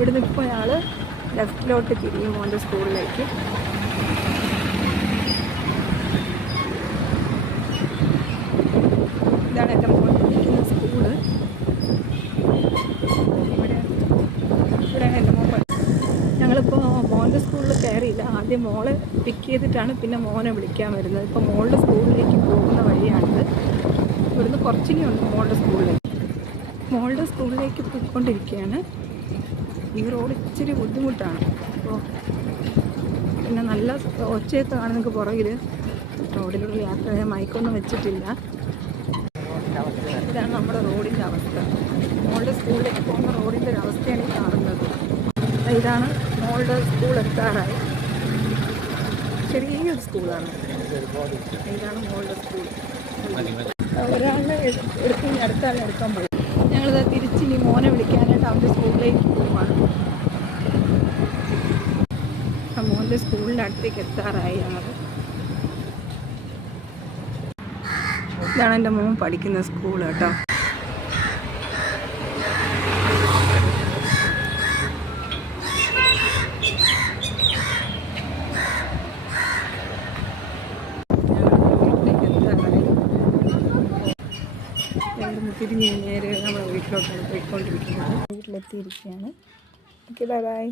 ഇവിടുന്ന് ഇപ്പോൾ അയാൾ ലെഫ്റ്റിലോട്ട് തിരിയും മോൻ്റെ സ്കൂളിലേക്ക്. ഇതാണ് എൻ്റെ മോൻ പഠിക്കുന്ന സ്കൂള്. ഇവിടെ എൻ്റെ മോൻ ഞങ്ങളിപ്പോൾ മോൻ്റെ സ്കൂളിൽ കയറിയില്ല. ആദ്യം മോളെ പിക്ക് ചെയ്തിട്ടാണ് പിന്നെ മോനെ വിളിക്കാൻ വരുന്നത്. ഇപ്പോൾ മോളുടെ സ്കൂളിലേക്ക് പോകുന്ന വഴിയാണിത്. ഇവിടുന്ന് കുറച്ചിനി ഉണ്ട് മോളുടെ സ്കൂളിലേക്ക് പോയിക്കൊണ്ടിരിക്കുകയാണ്. ഈ റോഡ് ഇച്ചിരി ബുദ്ധിമുട്ടാണ്. അപ്പോൾ പിന്നെ നല്ല ഒച്ചയൊക്കെ കാണുന്നതിന് പുറകിൽ റോഡിലൂടെ യാത്ര ചെയ്യാൻ മൈക്കൊന്നും വെച്ചിട്ടില്ല. ഇതാണ് നമ്മുടെ റോഡിൻ്റെ അവസ്ഥ. മോളുടെ സ്കൂളിലേക്ക് പോകുന്ന റോഡിൻ്റെ ഒരു അവസ്ഥയാണ് ഈ കാണുന്നത്. ഇതാണ് മോളുടെ സ്കൂൾ എത്താറായി. ചെറിയൊരു സ്കൂളാണ്. ഇതാണ് മോളുടെ സ്കൂൾ. ഒരാളുടെ എടുത്ത് അടുത്താളെ എടുക്കാൻ പോയി. ഞങ്ങളിത് തിരിച്ചിനി മോനെ വിളിക്കാനായിട്ട് അവൻ്റെ സ്കൂളിലേക്ക് പോവാണ്. മോൻ്റെ സ്കൂളിൻ്റെ അടുത്തേക്ക് എത്താറായി ഞങ്ങൾ. ഇതാണ് എൻ്റെ മോൻ പഠിക്കുന്ന സ്കൂൾ കേട്ടോ. തിരിഞ്ഞ് നേരെ നമ്മൾ വീട്ടിലോട്ടാണ് പോയിക്കൊണ്ടിരിക്കുന്നത്. വീട്ടിലെത്തിയിരിക്കുകയാണ്. Okay, bye by.